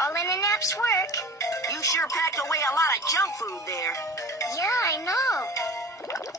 All in a nap's work. You sure packed away a lot of junk food there. Yeah, I know.